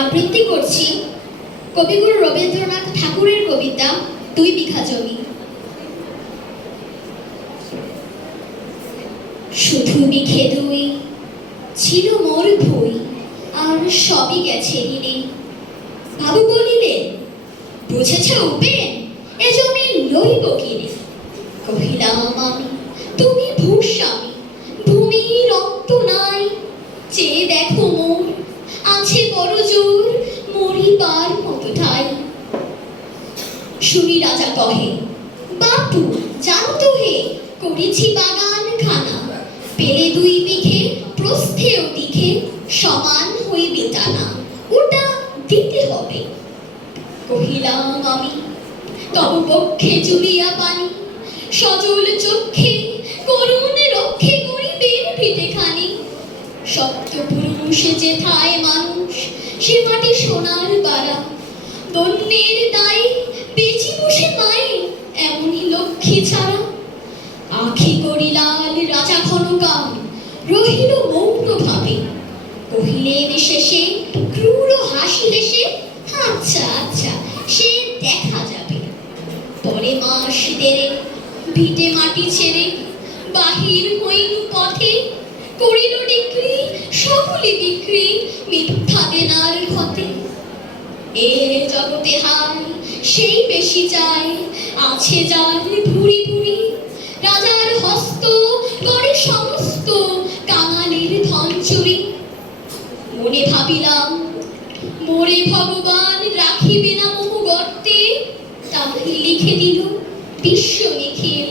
আবৃত্তি করছি কবিগুরু রবীন্দ্রনাথ ঠাকুরের কবিতা 2 বিঘা জমি। শুধু বিঘে 2 ছিল মোর ভুই, আর সবই গেছে ঋণে। বাবু বলিলেন, বুঝেছ উপেন, এ জমি লইব কিনে? কহিলাম আমি, তুমি ভূস্বামী, ভূমির অন্ত নাই। চেয়ে দেখো মোর, আছে বড় জোর, মরিবার মতো ঠাই। শুনি রাজা কহে, বাপু জানো তো হে, করেছি বাগান খানা। পেলে 2 বিঘে, প্রস্থে ও দিকে সমান হইবে টানা। ওটা দিতে হবে। কহিলাম আমি, তব পক্ষে জুড়িয়া পানি, সজল চক্ষে করুণ রক্ষে গরিবের ভিটে খানি। সপ্তপুরুষে যেথায় মানুষ, সে মাটি সোনার বাড়া। দন্যের দায়ে বেচি বসে মায়ে, এমনই লক্ষ্মী ছাড়া। আখি করিলাল রাজা ক্ষণকাল, রহিল মৌন ভাবে। কহিলেন শেষে ক্রূর হাসি হেসে, আচ্ছা আচ্ছা সে দেখা যাবে। পরে মাস দেড়েক ভিটে মাটি ছেড়ে বাহির হইল পথে। করিল ডিক্রি সকলি বিক্রি, মিথ্যা দেনার ক্ষতে। এ জগতে হাই সেই বেশি চাই, আছে যার ভুরি ভুরি। রাজার হস্ত করে সমস্ত, কাঙালির ধন চুরি। মনে ভাবিলাম, মোরে ভগবান রাখিবে না মোহ গর্তে। তাই লিখে দিল বিশ্ব নিখিল